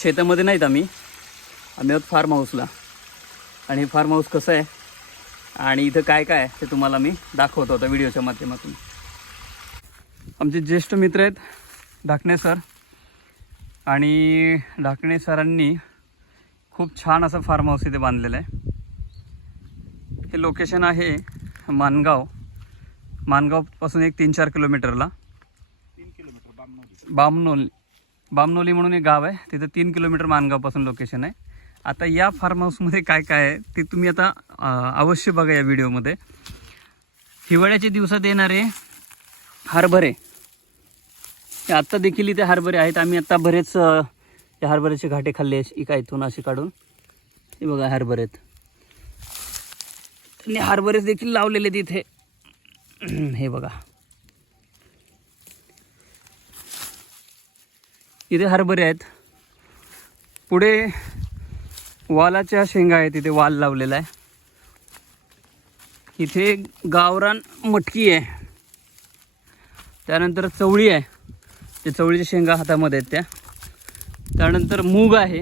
शेतामध्ये नाहीत आम्ही. आम्ही आहोत फार्म हाऊसला आणि फार्म हाऊस कसं आहे? आणि इथं काय काय आहे ते तुम्हाला मी दाखवतो आता व्हिडिओच्या माध्यमातून. आमचे ज्येष्ठ मित्र आहेत ढाकणे सर आणि ढाकणे सरांनी खूप छान असं फार्म हाऊस इथे बांधलेलं आहे. हे लोकेशन आहे मानगाव. मानगावपासून एक तीन चार किलोमीटरला. बामनोली बामनोली म्हणून एक गाव आहे. तिथं तीन किलोमीटर मानगावपासून लोकेशन आहे. आता या फार्म हाऊसमध्ये काय काय आहे ते तुम्ही आता अवश्य बघा या व्हिडिओमध्ये हिवाळ्याच्या दिवसात येणारे हरभरे. हे आत्ता देखील इथे हरभरे आहेत. आम्ही आत्ता बरेच या हरभऱ्याचे घाटे खाल्ले इका इथून असे काढून. हे बघा हरभरे आहेत त्यांनी हरभरेच देखील लावलेले आहेत हे बघा. इथे हरभरे आहेत. पुढे वालाच्या शेंगा आहेत इथे वाल लावलेला आहे. इथे गावरान मटकी आहे. त्यानंतर चवळी आहे. ते चवळीच्या शेंगा हातामध्ये आहेत त्या. त्यानंतर मूग आहे.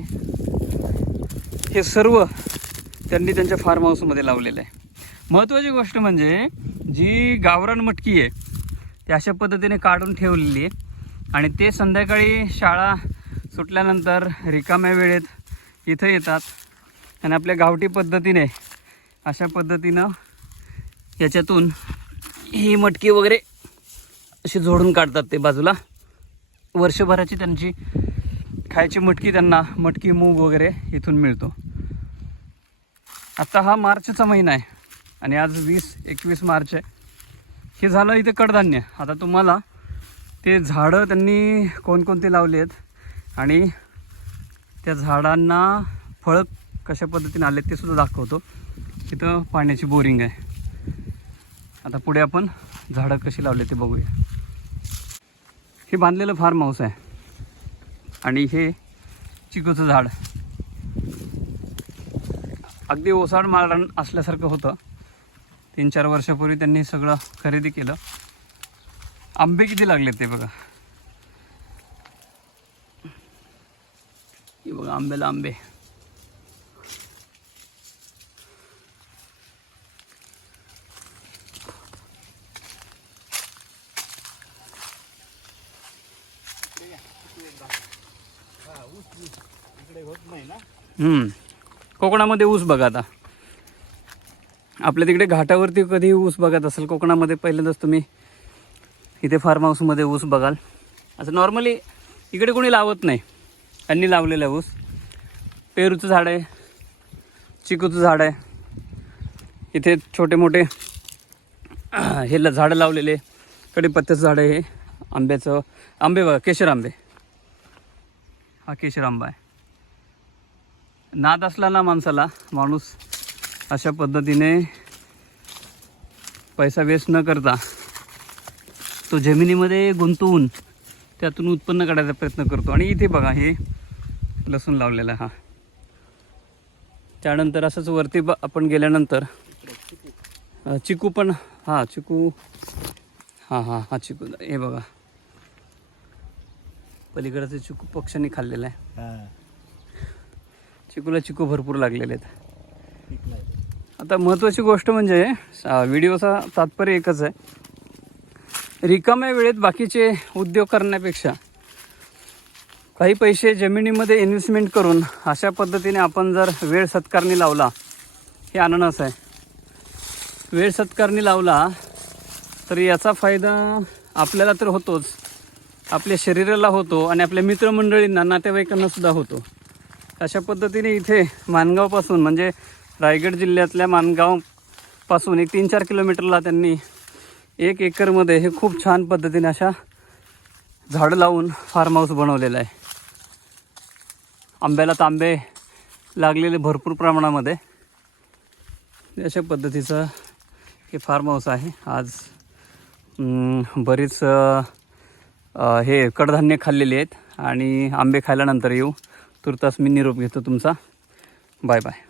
हे सर्व त्यांनी त्यांच्या फार्म हाऊसमध्ये लावलेलं आहे. महत्त्वाची गोष्ट म्हणजे जी गावरान मटकी आहे ती अशा पद्धतीने काढून ठेवलेली आहे. आणि ते संध्याकाळी शाळा सुटल्यानंतर रिकाम्या वेळेत इथं येतात. आणि आपल्या गावठी पद्धतीने अशा पद्धतीनं याच्यातून ही मटकी वगैरे अशी जोडून काढतात ते बाजूला. वर्षभराची त्यांची खायची मटकी त्यांना मटकी मूग वगैरे इथून मिळतो. आत्ता हा मार्चचा महिना आहे आणि आज वीस एकवीस मार्च आहे. हे झालं इथे कडधान्य. आता तुम्हाला ते झाडं त्यांनी कोणकोणते लावले आहेत आणि त्या झाडांना फळं कशा पद्धतीने आले ते सुद्धा दाखवतो. इथं पाण्याची बोरिंग आहे. आता पुढे आपण झाडं कशी लावले ते बघूया. हे बांधलेलं फार्म हाऊस आहे. आणि हे चिकूचं झाड. अगदी ओसाड मारण असल्यासारखं होतं. तीन चार वर्षापूर्वी त्यांनी सगळं खरेदी केलं. आंबे किती लागले ते बघा. हे बघा आंब्याला आंबे. हम्म. कोकणामध्ये ऊस बघा आता. आपल्या तिकडे घाटावरती कधी ऊस बघत असेल? कोकणामध्ये पहिल्यांदाच तुम्ही इथे फार्म हाऊसमध्ये ऊस बघाल. असं नॉर्मली इकडे कोणी लावत नाही. त्यांनी लावलेलं आहे ऊस. पेरूचं झाड आहे. चिकूचं झाड आहे. इथे छोटे मोठे हे ल- झाडं लावलेले कडीपत्त्याचं झाड आहे हे. आंब्याचं. आंबे बघा केशर आंबे. हा केशर आंबा आहे. नाद असला ना माणसाला माणूस अशा पद्धतीने पैसा वेस्ट न करता तो जमिनीमध्ये गुंतवून त्यातून उत्पन्न काढायचा प्रयत्न करतो. आणि इथे बघा हे लसूण लावलेला आहे हा. त्यानंतर असंच वरती ब आपण गेल्यानंतर चिकू पण हां चिकू हां हां हा चिकू हे बघा. पलीकडचं चिकू पक्ष्यांनी खाल्लेलं आहे. चिकूला चिकू भरपूर लागलेले आहेत. आता महत्त्वाची गोष्ट म्हणजे व्हिडिओचा तात्पर्य एकच आहे. रिकाम्या वेळेत बाकीचे उद्योग करण्यापेक्षा काही पैसे जमिनीमध्ये इन्व्हेस्टमेंट करून अशा पद्धतीने आपण जर वेळ सत्कारणी लावला हे अननस आहे. वेळ सत्कारणी लावला तर याचा फायदा आपल्याला तर होतोच. आपल्या शरीराला होतो आणि आपल्या मित्रमंडळींना नातेवाईकांनासुद्धा होतो. अशा पद्धतीने इथे मानगावपासून म्हणजे रायगड जिल्ह्यातल्या मानगावपासून एक तीन चार किलोमीटरला त्यांनी एक एकरमध्ये हे खूप छान पद्धतीने अशा झाडं लावून फार्म हाऊस बनवलेलं आहे. आंब्याला तांबे लागलेले भरपूर प्रमाणामध्ये. अशा पद्धतीचं हे फार्म हाऊस आहे. आज बरीच हे कडधान्य खाल्लेली आहेत. आणि आंबे खायल्यानंतर येऊ. तुर्तास मी निरोप घेतो तुमचा. Bye bye